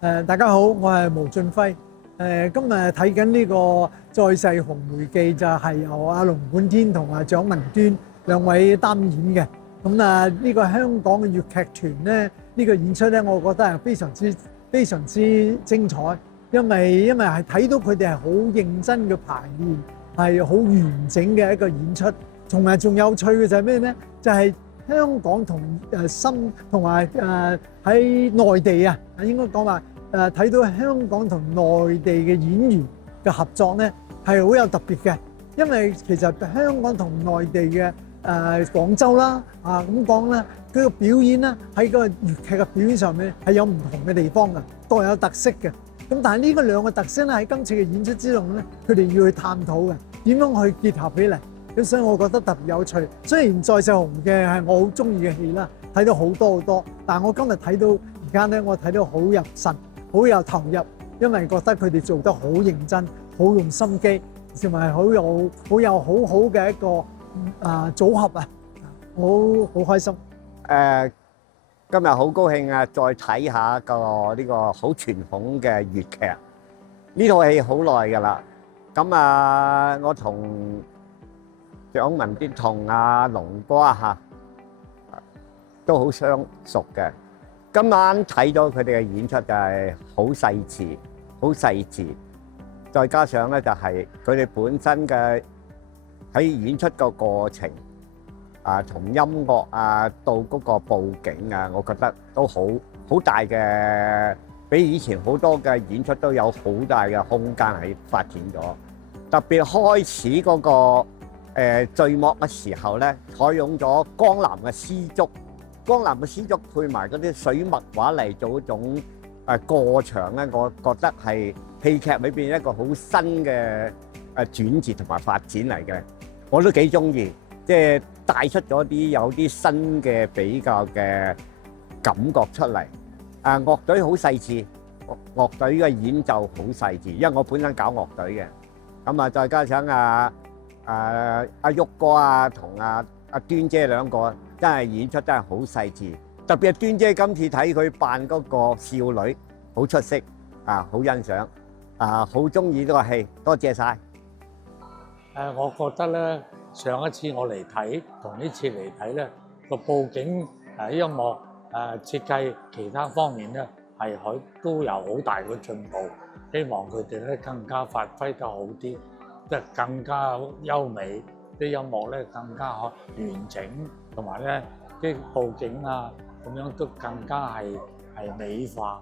大家好，我係毛俊輝。今日睇緊呢個《再世紅梅記》，就係由阿龍貫天同阿蔣文端兩位擔演嘅。咁呢個香港嘅粵劇團咧，呢個演出咧，我覺得係非常之精彩，因為係睇到佢哋係好認真嘅排練，係好完整嘅一個演出。同埋仲有趣嘅就係咩咧？就係香港同同埋喺內地啊，應該講話睇到香港同內地嘅演員嘅合作咧，係好有特別嘅。因為其實香港同內地嘅廣州啦咁講咧，佢個表演咧喺個粵劇嘅表演上面係有唔同嘅地方嘅，各有特色嘅。咁但係呢個兩個特色咧喺今次嘅演出之中咧，佢哋要去探討嘅點樣去結合起嚟。咁所以我覺得特別有趣。雖然《再世紅梅記》係我好中意嘅戲啦，睇到好多，但係我今日睇到而家咧，我睇到好入神，好有投入，因為覺得佢哋做得好認真，好用心機，同埋好好嘅一個組合啊，好開心。今日好高興啊！再睇下呢個好傳統嘅粵劇，呢套戲好耐㗎啦。咁我同蔣文端同阿龍哥都好相熟嘅。今晚睇咗佢哋嘅演出就係好細緻，再加上咧就係佢哋本身嘅喺演出個過程從音樂到嗰個佈景我覺得都好大嘅，比以前好多嘅演出都有好大嘅空間係發展咗。特別開始嗰個序幕嘅時候咧，採用咗江南嘅絲竹配埋嗰啲水墨畫嚟做一種過場咧，我覺得係戲劇裏邊一個好新嘅轉折同埋發展嚟嘅，我都幾中意，即係帶出咗有啲新嘅比較嘅感覺出嚟。樂隊好細緻，樂隊嘅演奏好細緻，因為我本身搞樂隊嘅，咁再加上阿旭哥同阿端姐兩個真係演出真係好細緻，特別係端姐今次睇佢扮嗰個少女好出色好欣賞好中意呢個戲，多謝晒。我覺得咧，上一次我嚟睇同呢次嚟睇咧，個佈景音樂設計其他方面咧係都有好大嘅進步，希望佢哋咧更加發揮得好啲，即係更加優美，啲音樂咧更加完整，同埋咧啲佈景咁樣都更加係美化。